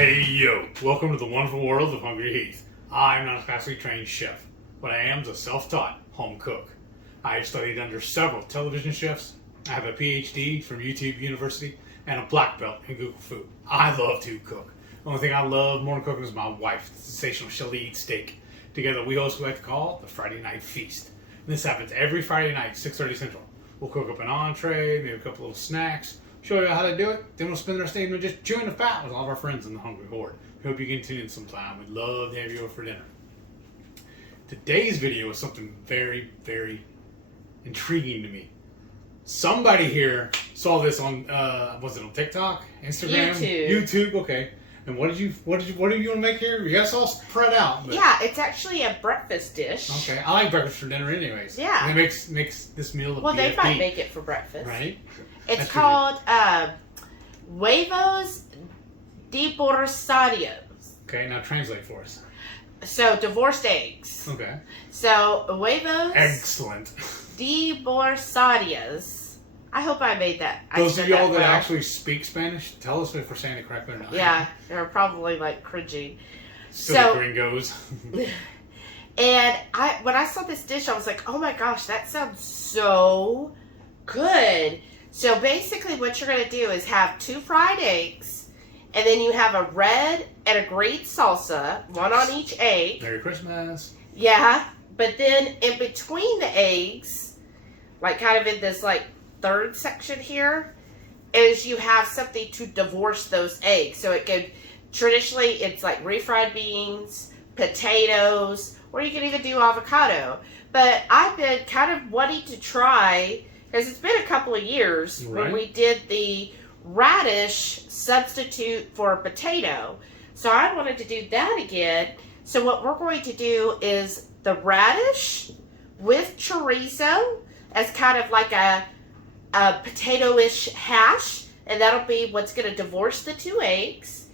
Hey yo, welcome to the wonderful world of HungryHeath. I'm not a classically trained chef, but I am a self-taught home cook. I have studied under several television chefs. I have a PhD from YouTube University and a black belt in Google Food. I love to cook. The only thing I love more than cooking is my wife, the sensational Shelly eats steak. Together we host what we like to call the Friday Night Feast. And this happens every Friday night, 6:30 Central. We'll cook up an entree, maybe a couple little snacks, show you how to do it, then we'll spend our day just chewing the fat with all of our friends in the Hungry Horde. We hope you can tune in sometime. We'd love to have you over for dinner. Today's video is something very, very intriguing to me. Somebody here saw this on, was it on TikTok, Instagram, YouTube? Okay. And what do you want to make here? You guys all spread out. But... Yeah, it's actually a breakfast dish. Okay, I like breakfast for dinner anyways. Yeah. And it makes this meal a Well, BFD. they might make it for breakfast. Right. It's That's called Huevos Divorciados. Okay, now translate for us. So, divorced eggs. Okay. So, Huevos Excellent. Divorciados. I hope I made that. Those of y'all that actually speak Spanish, tell us if we're saying it correctly or not. Yeah, they're probably like cringing. So gringos. And when I saw this dish, I was like, oh my gosh, that sounds so good. So basically what you're going to do is have 2 fried eggs, and then you have a red and a green salsa, one on each egg. Merry Christmas. Yeah, but then in between the eggs, like kind of in this like third section here, is you have something to divorce those eggs. So it could, traditionally it's like refried beans, potatoes, or you can even do avocado. But I've been kind of wanting to try, because it's been a couple of years when we did the radish substitute for potato. So I wanted to do that again. So what we're going to do is the radish with chorizo as kind of like a potato-ish hash, and that'll be what's going to divorce the 2 eggs.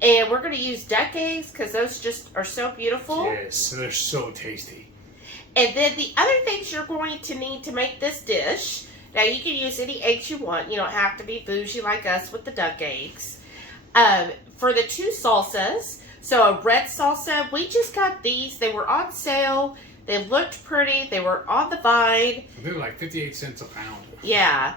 And we're going to use duck eggs because those just are so beautiful. Yes, they're so tasty. And then the other things you're going to need to make this dish, now you can use any eggs you want. You don't have to be bougie like us with the duck eggs. For the 2 salsas, so a red salsa, we just got these. They were on sale. They looked pretty. They were on the vine. They were like 58 cents a pound. Yeah.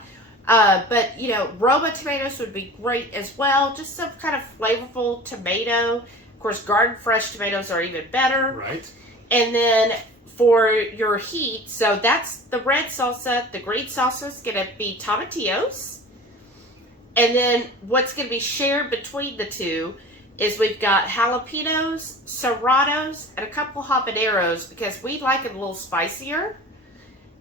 But, you know, Roma tomatoes would be great as well. Just some kind of flavorful tomato. Of course, garden fresh tomatoes are even better. Right. And then for your heat, so that's the red salsa. The green salsa is going to be tomatillos. And then what's going to be shared between the 2 is we've got jalapenos, serranos, and a couple habaneros because we like it a little spicier.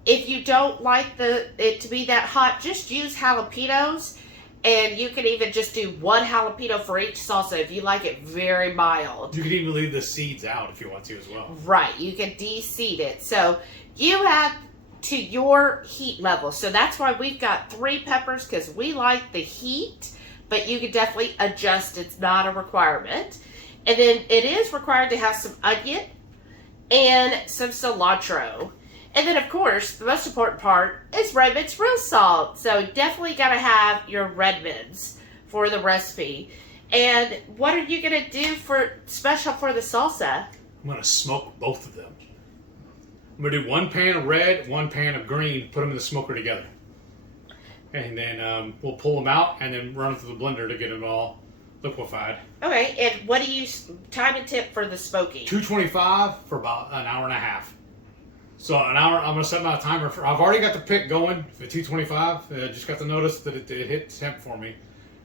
If you don't like it to be that hot, just use jalapenos, and you can even just do 1 jalapeno for each salsa if you like it very mild. You can even leave the seeds out if you want to as well. Right, you can de-seed it. So you have to your heat level. So that's why we've got 3 peppers, because we like the heat, but you can definitely adjust. It's not a requirement. And then it is required to have some onion and some cilantro. And then, of course, the most important part is Redmond's real salt. So definitely got to have your Redmond's for the recipe. And what are you going to do for special for the salsa? I'm going to smoke both of them. I'm going to do 1 pan of red, 1 pan of green, put them in the smoker together. And then we'll pull them out and then run them through the blender to get them all liquefied. Okay, and what do you, time and tip for the smoking? 225 for about an hour and a half. So an hour, I'm going to set my timer for, I've already got the pick going for 225. I just got the notice that it hit temp for me.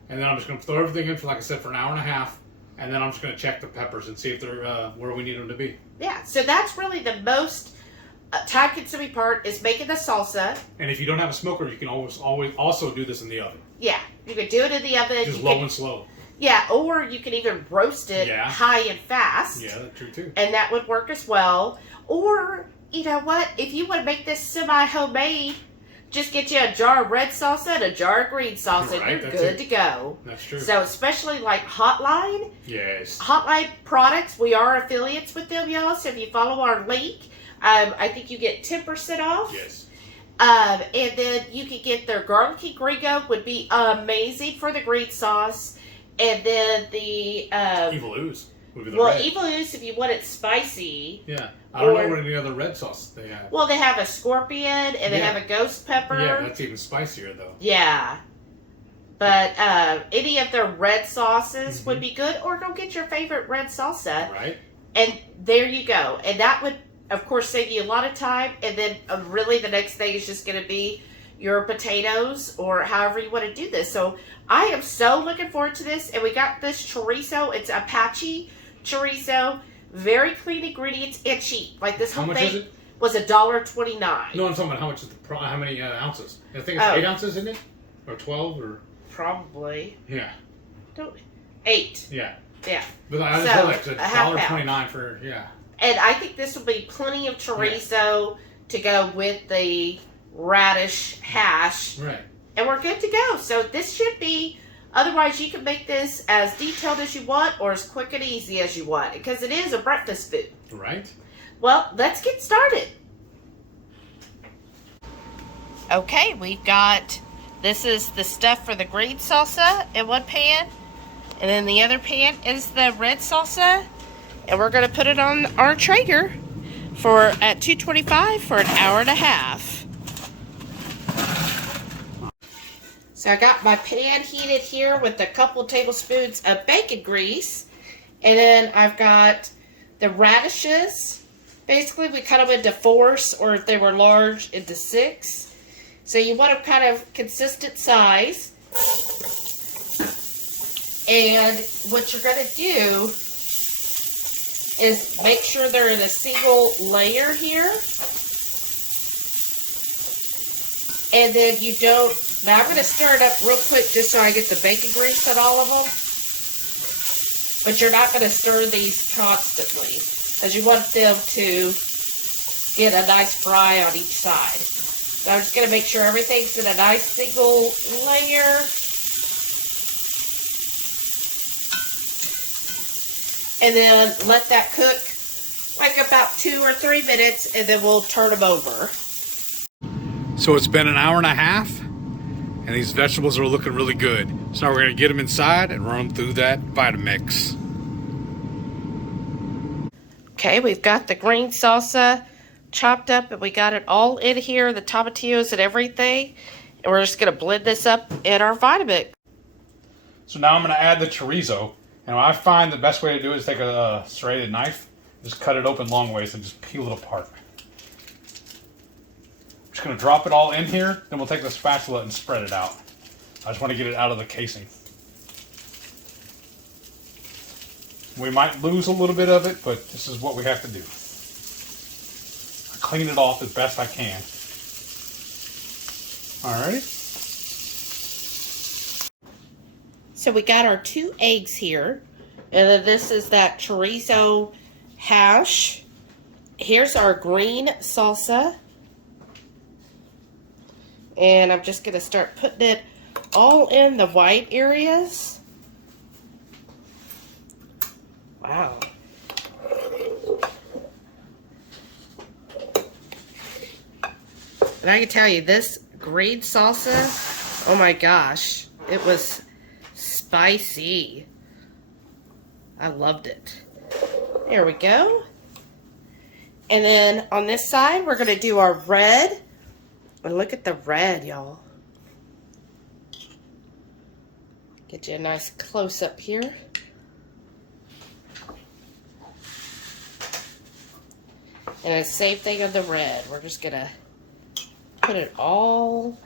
And then I'm just going to throw everything in for, like I said, for an hour and a half. And then I'm just going to check the peppers and see if they're where we need them to be. Yeah, so that's really the most time-consuming part is making the salsa. And if you don't have a smoker, you can always also do this in the oven. Yeah, you can do it in the oven. Just low and slow. Yeah, or you can even roast it high and fast. Yeah, that's true too. And that would work as well. Or, you know what, if you want to make this semi-homemade, just get you a jar of red salsa and a jar of green salsa, and you're good to go. That's true. So especially like HotLine. Yes. HotLine products, we are affiliates with them, y'all. So if you follow our link, I think you get 10% off. Yes. And then you can get their garlicky gringo, would be amazing for the green sauce. And then the Evil Ooze would be the well, red. Evil Ooze if you want it spicy. Yeah, I don't know what any other red sauce they have. Well, they have a scorpion and they have a ghost pepper. Yeah, that's even spicier though. Yeah. But any of their red sauces would be good, or go get your favorite red salsa. Right. And there you go. And that would, of course, save you a lot of time. And then really the next thing is just going to be your potatoes or however you want to do this. So I am so looking forward to this. And we got this chorizo. It's Apache chorizo. Very clean ingredients and cheap. Like this whole thing was $1.29. No, I'm talking about how much is how many ounces? I think it's 8 ounces, isn't it? Or 12 or... Probably. Yeah. 8. Yeah. Yeah. But I just feel like it's $1.29 for, And I think this will be plenty of chorizo to go with the radish hash. Right. And we're good to go. So this should be, otherwise you can make this as detailed as you want or as quick and easy as you want. Because it is a breakfast food. Right. Well, let's get started. Okay, we've got... This is the stuff for the green salsa in one pan. And then the other pan is the red salsa. And we're going to put it on our Traeger at 225 for an hour and a half. So I got my pan heated here with a couple tablespoons of bacon grease. And then I've got the radishes. Basically, we cut them into 4s, or if they were large, into 6. So you want them kind of consistent size. And what you're going to do is make sure they're in a single layer here. And then you don't... Now I'm going to stir it up real quick just so I get the bacon grease on all of them. But you're not going to stir these constantly, because you want them to get a nice fry on each side. So I'm just going to make sure everything's in a nice single layer. And then let that cook like about 2 or 3 minutes, and then we'll turn them over. So it's been an hour and a half, and these vegetables are looking really good. So now we're going to get them inside and run them through that Vitamix. Okay, we've got the green salsa chopped up, and we got it all in here, the tomatillos and everything. And we're just going to blend this up in our Vitamix. So now I'm going to add the chorizo. And I find the best way to do it is take a serrated knife, just cut it open long ways and just peel it apart. I'm just going to drop it all in here, then we'll take the spatula and spread it out. I just want to get it out of the casing. We might lose a little bit of it, but this is what we have to do. I clean it off as best I can. Alrighty. So we got our 2 eggs here. And then this is that chorizo hash. Here's our green salsa. And I'm just going to start putting it all in the white areas. Wow. And I can tell you, this green salsa, oh my gosh, it was spicy. I loved it. There we go. And then on this side, we're going to do our red. And look at the red, y'all. Get you a nice close-up here. And the same thing on the red. We're just going to put it all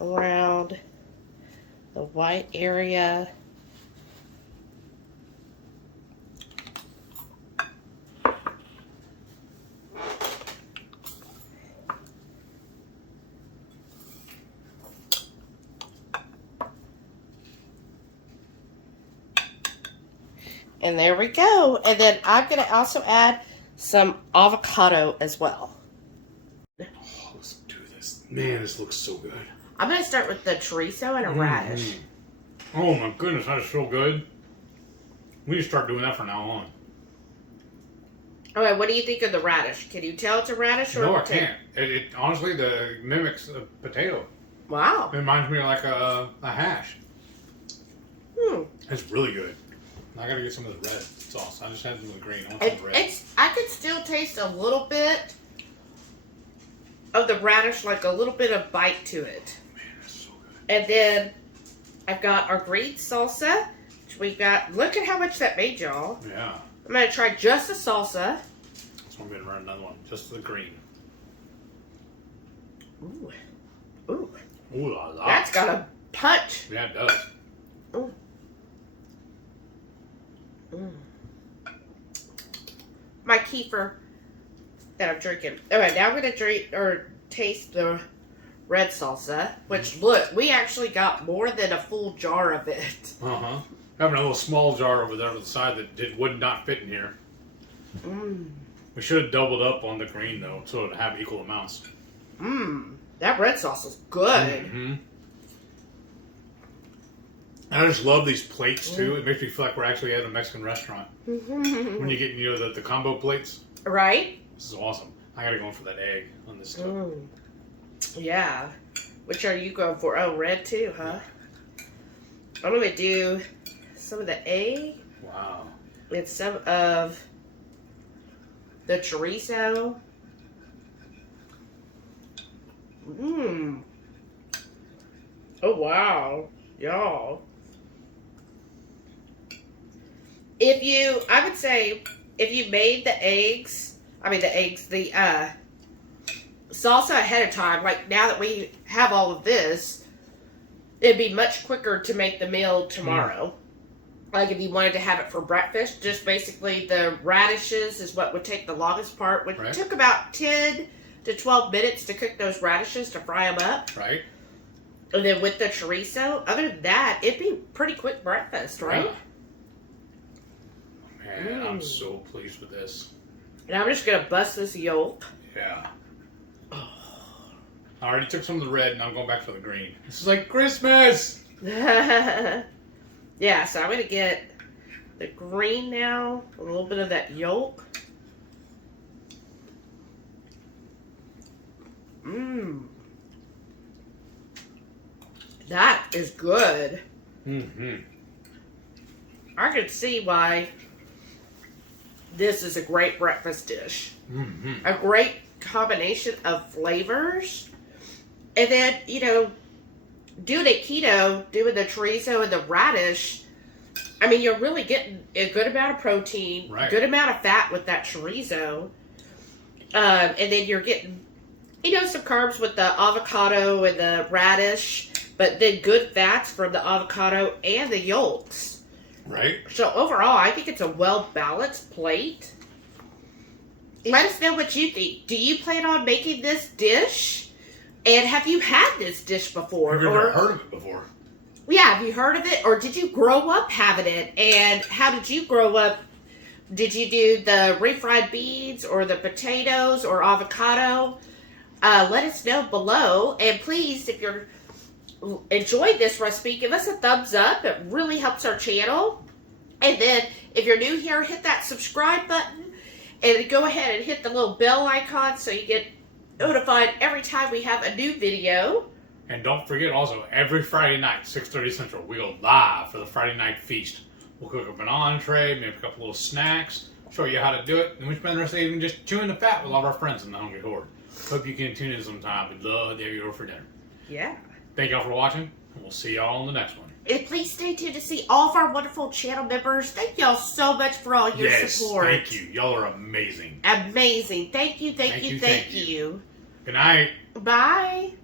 around the white area. And there we go. And then I'm going to also add some avocado as well. Oh, let's do this. Man, this looks so good. I'm going to start with the chorizo and a radish. Oh my goodness, that is so good. We need to start doing that from now on. Alright, what do you think of the radish? Can you tell it's a radish or No, a I potato? can't. It honestly, it mimics a potato. Wow. It reminds me of like a hash. It's really good. I gotta get some of the red sauce. I just had some of the green. I want some of the red. I could still taste a little bit of the radish, like a little bit of bite to it. Man, that's so good. And then I've got our green salsa, which we got. Look at how much that made, y'all. Yeah. I'm gonna try just the salsa. So I'm gonna run another one, just the green. Ooh, ooh, Ooh la la. that's got a punch. Yeah, it does. Ooh. Mm. My kefir that I'm drinking. All right, now I'm gonna drink or taste the red salsa. Which look, we actually got more than a full jar of it. Uh-huh. Having a little small jar over there to the side that would not fit in here. Mmm. We should have doubled up on the green though, so it would have equal amounts. Mmm. That red sauce is good. Mm-hmm. I just love these plates too. It makes me feel like we're actually at a Mexican restaurant. When you get the combo plates. Right? This is awesome. I gotta go in for that egg on this stuff. Mm. Yeah. Which are you going for? Oh, red too, huh? I'm gonna do some of the egg. Wow. And some of the chorizo. Mmm. Oh, wow. Y'all. I would say, if you made the salsa ahead of time, like now that we have all of this, it'd be much quicker to make the meal tomorrow. Like if you wanted to have it for breakfast, just basically the radishes is what would take the longest part, which took about 10 to 12 minutes to cook those radishes to fry them up. Right. And then with the chorizo, other than that, it'd be pretty quick breakfast, right? Yeah. Man, I'm so pleased with this. And I'm just going to bust this yolk. Yeah. I already took some of the red and I'm going back for the green. This is like Christmas! Yeah, so I'm going to get the green now, a little bit of that yolk. Mmm. That is good. Mm-hmm. I can see why this is a great breakfast dish. Mm-hmm. A great combination of flavors. And then, doing it keto, doing the chorizo and the radish, I mean, you're really getting a good amount of protein, good amount of fat with that chorizo. And then you're getting, some carbs with the avocado and the radish, but then good fats from the avocado and the yolks. Right. So overall, I think it's a well-balanced plate. Let us know what you think. Do you plan on making this dish? And have you had this dish before? Have you ever heard of it before? Yeah, have you heard of it? Or did you grow up having it? And how did you grow up? Did you do the refried beans or the potatoes or avocado? Let us know below. And please, if you're enjoyed this recipe, give us a thumbs up. It really helps our channel. And then if you're new here, hit that subscribe button and go ahead and hit the little bell icon so you get notified every time we have a new video. And don't forget also, every Friday night, 6:30 Central, we go live for the Friday night feast. We'll cook up an entree, maybe a couple little snacks, show you how to do it, and we spend the rest of the evening just chewing the fat with all of our friends in the Hungry Horde. Hope you can tune in sometime. We'd love to have you over for dinner. Yeah. Thank y'all for watching, and we'll see y'all on the next one. And please stay tuned to see all of our wonderful channel members. Thank y'all so much for all your support. Thank you. Y'all are amazing. Amazing. Thank you, thank you, thank you. Good night. Bye.